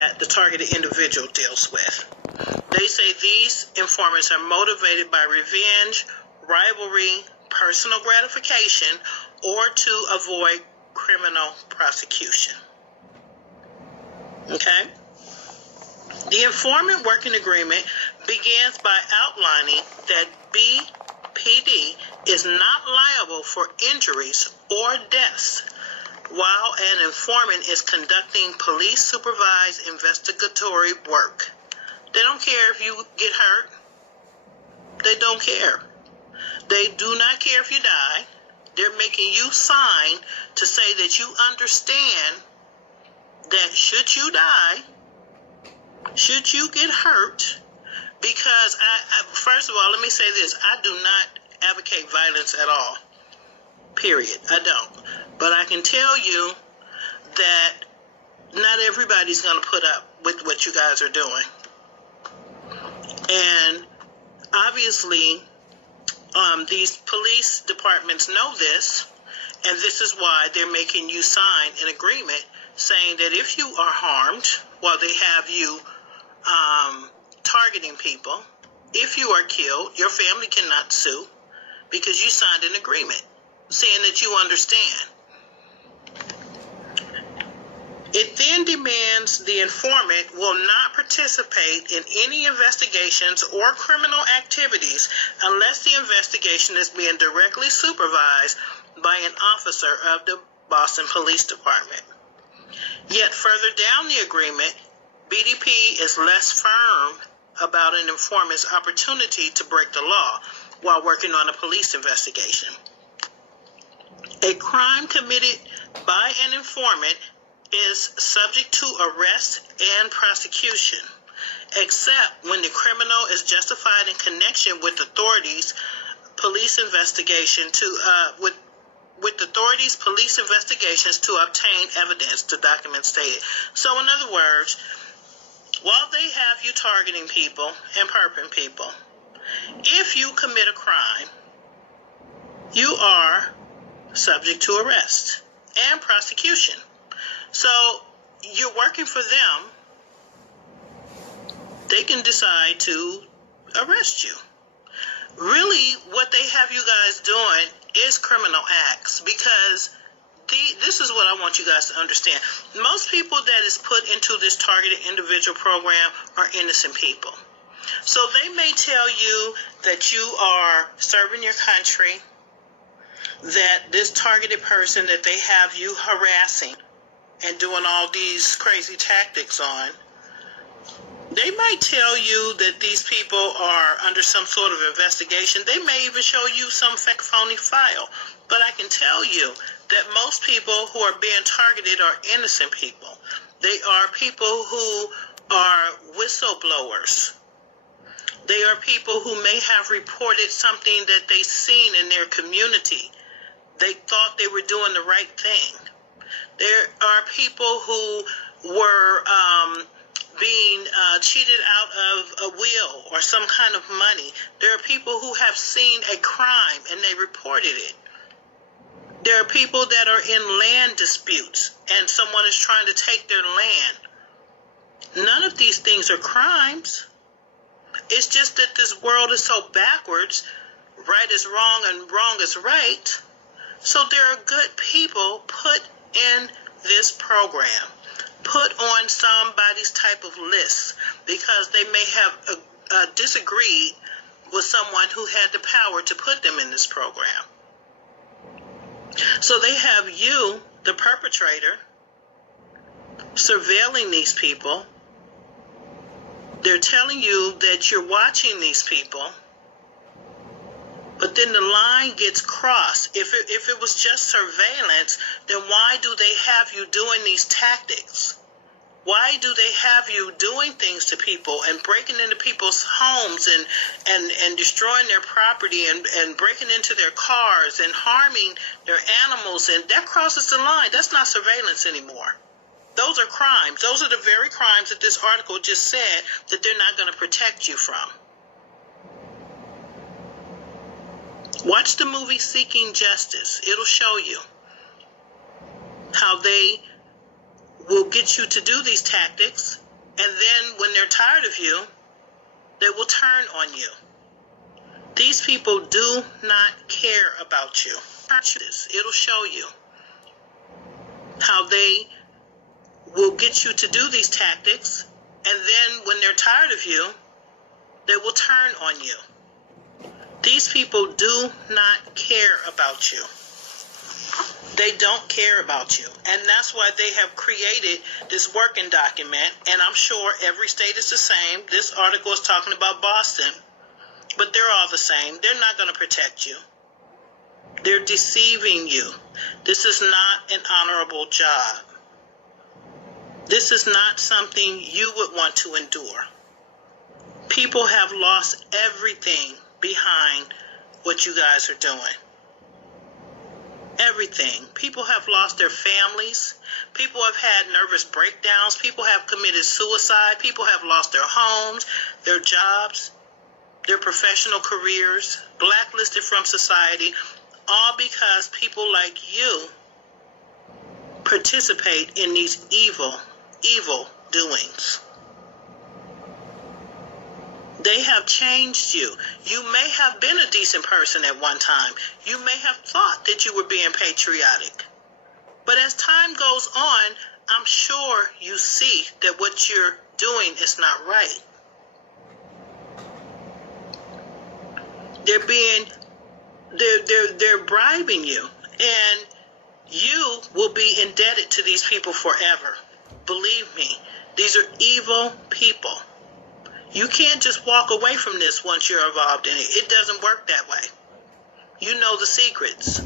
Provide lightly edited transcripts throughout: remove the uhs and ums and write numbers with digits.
that the targeted individual deals with. They say these informants are motivated by revenge, rivalry, personal gratification, or to avoid criminal prosecution. Okay? The informant working agreement begins by outlining that BPD is not liable for injuries or deaths while an informant is conducting police-supervised investigatory work. They don't care if you get hurt. They don't care. They do not care if you die. They're making you sign to say that you understand that should you die, should you get hurt, because first of all, let me say this. I do not advocate violence at all. Period. I don't. But I can tell you that not everybody's going to put up with what you guys are doing. And obviously, these police departments know this, and this is why they're making you sign an agreement saying that if you are harmed while they have you targeting people, if you are killed, your family cannot sue because you signed an agreement saying that you understand. It then demands the informant will not participate in any investigations or criminal activities unless the investigation is being directly supervised by an officer of the Boston Police Department. Yet further down the agreement, BDP is less firm about an informant's opportunity to break the law while working on a police investigation. A crime committed by an informant is subject to arrest and prosecution, except when the criminal is justified in connection with authorities' police investigation police investigations to obtain evidence, the document stated. So in other words, while they have you targeting people and perping people, if you commit a crime, you are subject to arrest and prosecution. So you're working for them. They can decide to arrest you. Really, what they have you guys doing is criminal acts, because this is what I want you guys to understand. Most people that is put into this targeted individual program are innocent people. So they may tell you that you are serving your country, that this targeted person that they have you harassing and doing all these crazy tactics on, they might tell you that these people are under some sort of investigation. They may even show you some fake phony file. But I can tell you that most people who are being targeted are innocent people. They are people who are whistleblowers. They are people who may have reported something that they've seen in their community. They thought they were doing the right thing. There are people who were being cheated out of a will or some kind of money. There are people who have seen a crime and they reported it. There are people that are in land disputes and someone is trying to take their land. None of these things are crimes. It's just that this world is so backwards. Right is wrong and wrong is right. So there are good people put in this program, put on somebody's type of list because they may have disagreed with someone who had the power to put them in this program. So they have you, the perpetrator, surveilling these people. They're telling you that you're watching these people, but then the line gets crossed. If it was just surveillance, then why do they have you doing these tactics? Why do they have you doing things to people and breaking into people's homes and destroying their property and breaking into their cars and harming their animals? And that crosses the line. That's not surveillance anymore. Those are crimes. Those are the very crimes that this article just said that they're not going to protect you from. Watch the movie Seeking Justice. It'll show you how they will get you to do these tactics And then when they're tired of you, they will turn on you. These people do not care about you. It'll show you how they will get you to do these tactics, and then when they're tired of you, they will turn on you. These people do not care about you. They don't care about you. And that's why they have created this working document, and I'm sure every state is the same. This article is talking about Boston, but they're all the same. They're not going to protect you. They're deceiving you. This is not an honorable job. This is not something you would want to endure. People have lost everything behind what you guys are doing. Everything. People have lost their families. People have had nervous breakdowns. People have committed suicide. People have lost their homes, their jobs, their professional careers, blacklisted from society, all because people like you participate in these evil doings. They have changed you. You may have been a decent person at one time. You may have thought that you were being patriotic. But as time goes on, I'm sure you see that what you're doing is not right. They're bribing you, and you will be indebted to these people forever. Believe me, these are evil people. You can't just walk away from this once you're involved in it. It doesn't work that way. You know the secrets.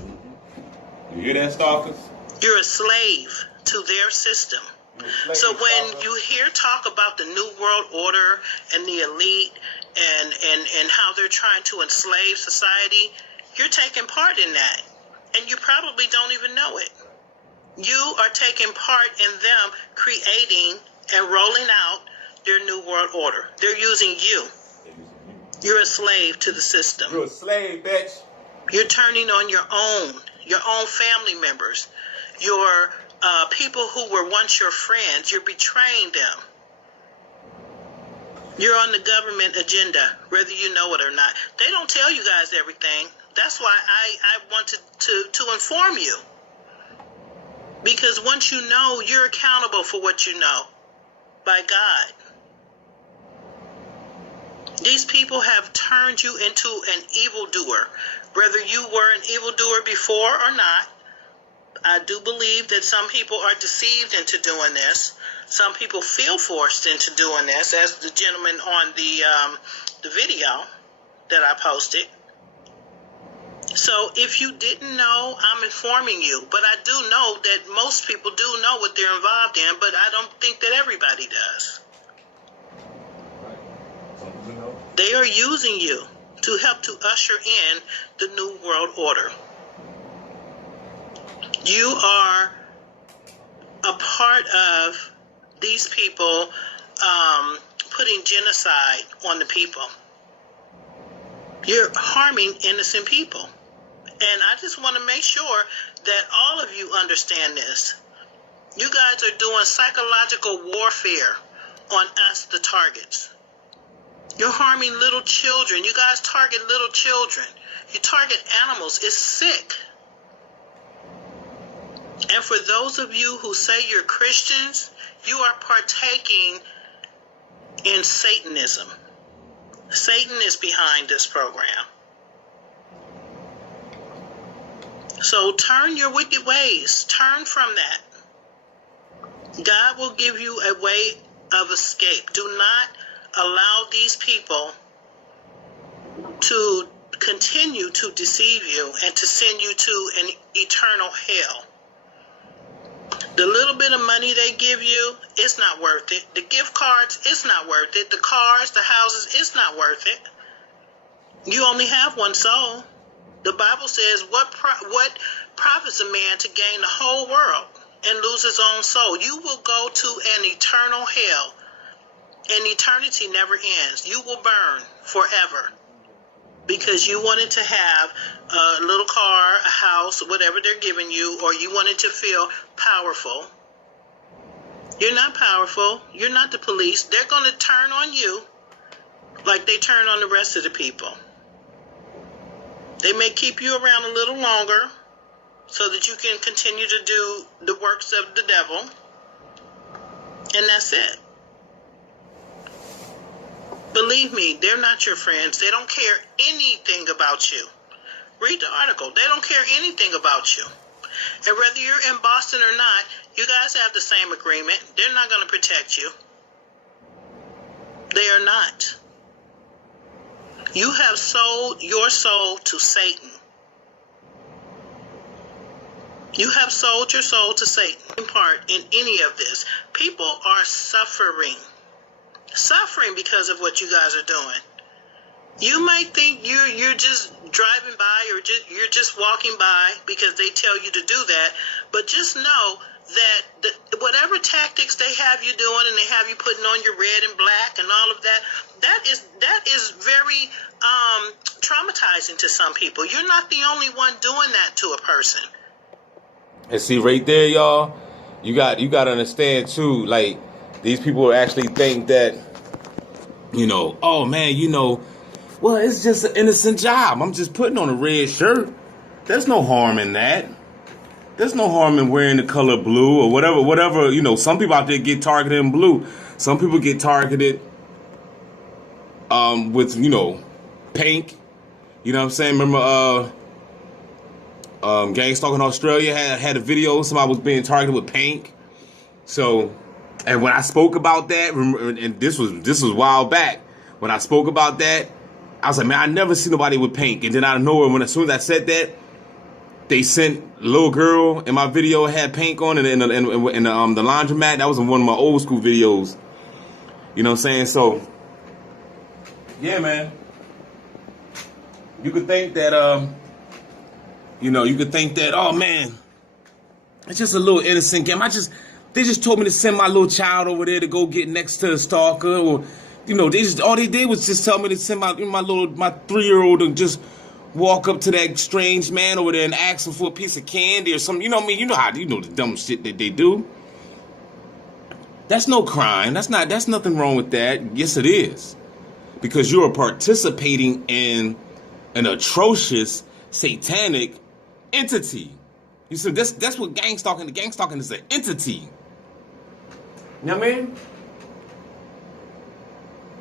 You hear that, stalkers? You're a slave to their system. So when you hear talk about the New World Order and the elite and how they're trying to enslave society, you're taking part in that. And you probably don't even know it. You are taking part in them creating and rolling out their New World Order. They're using you. You're a slave to the system. You're a slave, bitch. You're turning on your own family members, your people who were once your friends. You're betraying them. You're on the government agenda, whether you know it or not. They don't tell you guys everything. That's why I wanted to inform you. Because once you know, you're accountable for what you know by God. These people have turned you into an evildoer. Whether you were an evildoer before or not, I do believe that some people are deceived into doing this. Some people feel forced into doing this, as the gentleman on the video that I posted. So if you didn't know, I'm informing you. But I do know that most people do know what they're involved in, but I don't think that everybody does. They are using you to help to usher in the New World Order. You are a part of these people putting genocide on the people. You're harming innocent people. And I just want to make sure that all of you understand this. You guys are doing psychological warfare on us, the targets. You're harming little children. You guys target little children. You target animals. It's sick. And for those of you who say you're Christians, you are partaking in Satanism. Satan is behind this program. So turn your wicked ways. Turn from that. God will give you a way of escape. Do not allow these people to continue to deceive you and to send you to an eternal hell. The little bit of money they give you, it's not worth it. The gift cards, it's not worth it. The cars, the houses, it's not worth it. You only have one soul. The Bible says, what profits a man to gain the whole world and lose his own soul? You will go to an eternal hell, and eternity never ends. You will burn forever because you wanted to have a little car, a house, whatever they're giving you, or you wanted to feel powerful. You're not powerful. You're not the police. They're going to turn on you like they turn on the rest of the people. They may keep you around a little longer so that you can continue to do the works of the devil. And that's it. Believe me, they're not your friends. They don't care anything about you. Read the article. They don't care anything about you. And whether you're in Boston or not, you guys have the same agreement. They're not going to protect you. They are not. You have sold your soul to Satan. You have sold your soul to Satan. In part in any of this, people are suffering because of what you guys are doing. You might think you're just driving by or you're just walking by because they tell you to do that, but just know that whatever tactics they have you doing and they have you putting on your red and black and all of that, that is very traumatizing to some people. You're not the only one doing that to a person. And see right there, y'all, you got to understand too, like, these people actually think that, oh man, well, it's just an innocent job. I'm just putting on a red shirt. There's no harm in that. There's no harm in wearing the color blue or whatever. Some people out there get targeted in blue. Some people get targeted with, pink. You know what I'm saying? Remember Gangstalking Australia had a video. Somebody was being targeted with pink. So, and when I spoke about that, and this was a while back, when I spoke about that, I was like, man, I never seen nobody with pink. And then out of nowhere, as soon as I said that, they sent a little girl in my video had pink on, and in the laundromat. That was in one of my old school videos. You know what I'm saying? So, yeah, man. You could think that, oh man, it's just a little innocent game. They just told me to send my little child over there to go get next to the stalker, or, all they did was just tell me to send my 3-year-old to just walk up to that strange man over there and ask him for a piece of candy or something. You know what I mean? You know the dumb shit that they do. That's no crime. That's nothing wrong with that. Yes, it is. Because you are participating in an atrocious satanic entity. You see, that's what gangstalking. The gangstalking is an entity. You know what I mean?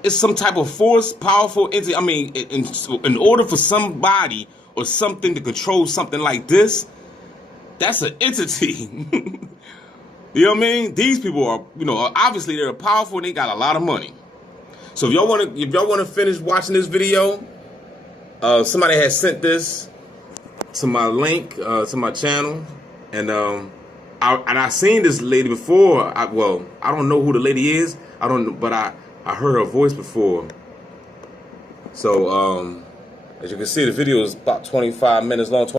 It's some type of force, powerful entity. I mean, in order for somebody or something to control something like this, that's an entity. You know what I mean? These people are, obviously they're powerful and they got a lot of money. So if y'all want to finish watching this video, somebody has sent this to my link to my channel, and I seen this lady before. I don't know who the lady is. I don't know, but I heard her voice before. So as you can see, the video is about 25 minutes long.